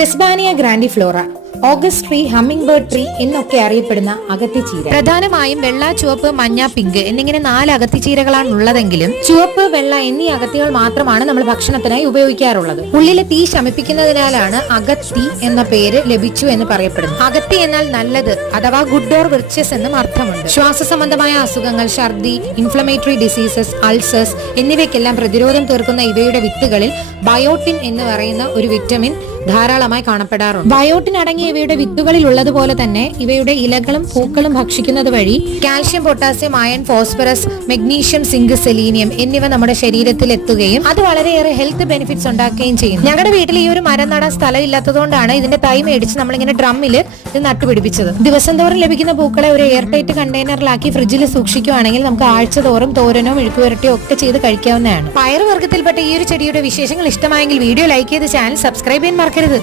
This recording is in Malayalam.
Sesbania grandiflora August tree hummingbird tree എന്നൊക്കെ അറിയപ്പെടുന്ന അകത്തിച്ചീര പ്രധാനമായും വെള്ള ചുവപ്പ് മഞ്ഞ പിങ്ക് എന്നിങ്ങനെ നാല് അകത്തിച്ചീരകളാണ് ഉള്ളതെങ്കിലും ചുവപ്പ് വെള്ള എന്നീ അകത്തികൾ മാത്രമാണ് നമ്മൾ ഭക്ഷണത്തിനായി ഉപയോഗിക്കാറുള്ളത്. ഉള്ളിലെ തീ ശമിപ്പിക്കുന്നതിനാലാണ് അകത്തി എന്ന പേര് ലഭിച്ചു എന്ന് പറയപ്പെടുന്നു. അകത്തി എന്നാൽ നല്ലത് അഥവാ ഗുഡ് ഓർ വിർച്ചസ് എന്നും അർത്ഥമുണ്ട്. ശ്വാസ സംബന്ധമായ അസുഖങ്ങൾ ഛർദി ഇൻഫ്ലമേറ്ററി ഡിസീസസ് അൾസേഴ്സ് എന്നിവയ്ക്കെല്ലാം പ്രതിരോധം തീർക്കുന്ന ഇവയുടെ വിത്തുകളിൽ ബയോട്ടിൻ എന്ന് പറയുന്ന ഒരു വിറ്റമിൻ ധാരാളമായി കാണപ്പെടാറുണ്ട്. ബയോട്ടിൻ അടങ്ങിയ ഇവയുടെ വിത്തുകളിൽ ഉള്ളതുപോലെ തന്നെ ഇവയുടെ ഇലകളും പൂക്കളും ഭക്ഷിക്കുന്നത് വഴി calcium potassium iron phosphorus magnesium zinc selenium എന്നിവ നമ്മുടെ ശരീരത്തിൽ എത്തുകയും അത് വളരെയേറെ ഹെൽത്ത് ബെനിഫിറ്റ്സ് ഉണ്ടാക്കുകയും ചെയ്യും ഞങ്ങളുടെ വീട്ടിൽ ഈ ഒരു മരം നടാൻ സ്ഥലം ഇല്ലാത്തതുകൊണ്ടാണ് ഇതിന്റെ തൈ മേടിച്ച് നമ്മളിങ്ങനെ ഡ്രമ്മിൽ ഇത് നട്ടുപിടിപ്പിച്ചത്. ദിവസം തോറും ലഭിക്കുന്ന പൂക്കളെ ഒരു എയർ ടൈറ്റ് കണ്ടെയ്നറിലാക്കി ഫ്രിഡ്ജിൽ സൂക്ഷിക്കുകയാണെങ്കിൽ നമുക്ക് ആഴ്ച തോറും തോരനോ മെഴുക്കുവരട്ടിയോ ഒക്കെ ചെയ്ത് കഴിക്കാവുന്നതാണ്. പയറുവർഗത്തിൽപ്പെട്ട ഈ ഒരു ചെടിയുടെ വിശേഷങ്ങൾ ഇഷ്ടമായെങ്കിൽ വീഡിയോ ലൈക്ക് ചെയ്ത് ചാനൽ സബ്സ്ക്രൈബ് ചെയ്യാൻ marketing de